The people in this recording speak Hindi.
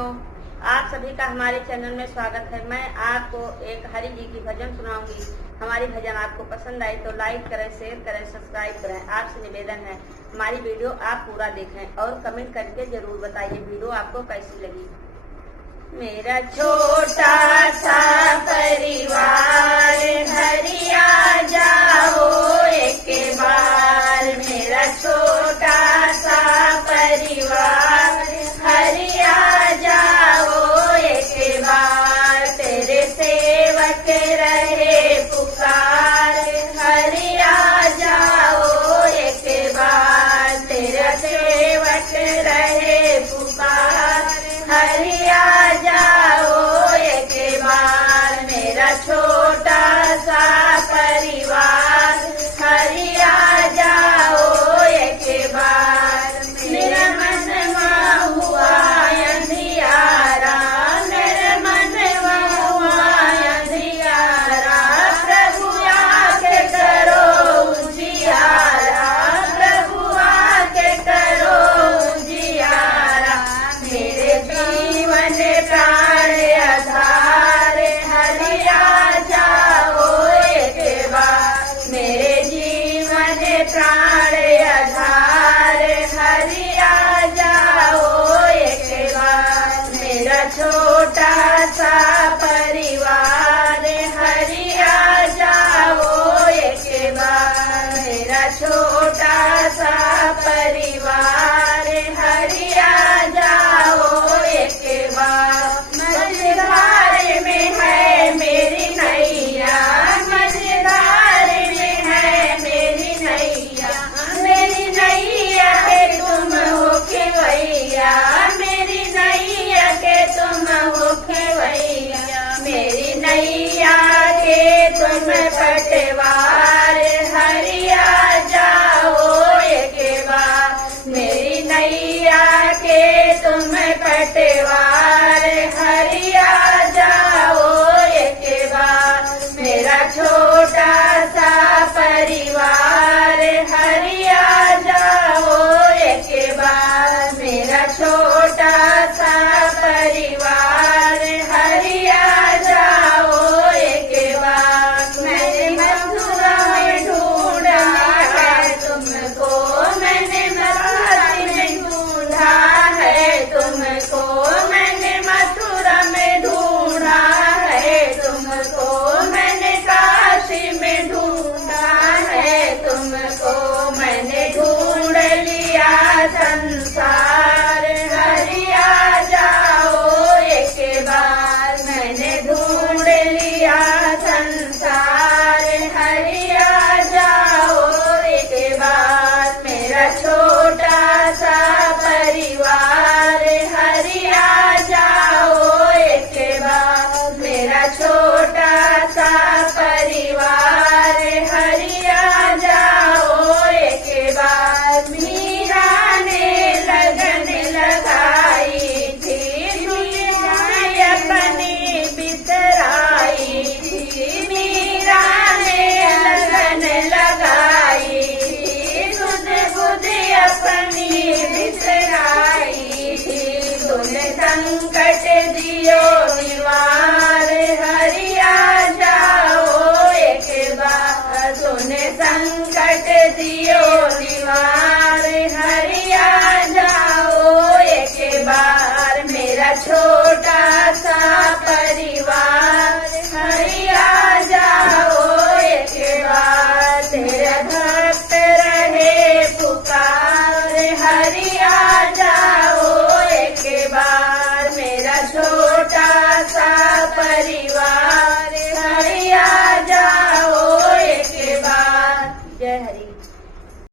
बच्चों, आप सभी का हमारे चैनल में स्वागत है। मैं आपको एक हरि जी की भजन सुनाऊंगी। हमारी भजन आपको पसंद आई तो लाइक करें, शेयर करें, सब्सक्राइब करें। आपसे निवेदन है हमारी वीडियो आप पूरा देखें और कमेंट करके जरूर बताइए वीडियो आपको कैसी लगी। मेरा छोटा सा परिवार हरिया जाओ एक बार, मेरा छोटा सा परिवार हरिया जाओ एक बार, तेरे सेवक रहे पुकार हरिया जाओ एक बार, तेरा सेवक रहे पुकार हरिया जाओ एक बार, मेरा छोटा सा परिवार हरिया जाओ एक बार। मेरा मनवा हुआ अंधियारा, मेरे मनवा हुआ अंधियारा, प्रभु आके करो उजियारा, प्रभु आके करो उजियारा, मेरे जीवन प्राण आधार हरिया जाओ एक बार, मेरे जीवन प्राण आधार हरिया जाओ एक बार, मेरा छोटा सा परिवार हरिया जाओ एक बार, मेरा छोटा सा परिवार हरिया जाओ एक बार। मझधार में है मेरी नैया, मझधार में है मेरी नैया, मेरी नैया के तुम हो खेवैया, मेरी नैया के तुम हो खेवैया, मेरी नैया के तुम पटवार हरिया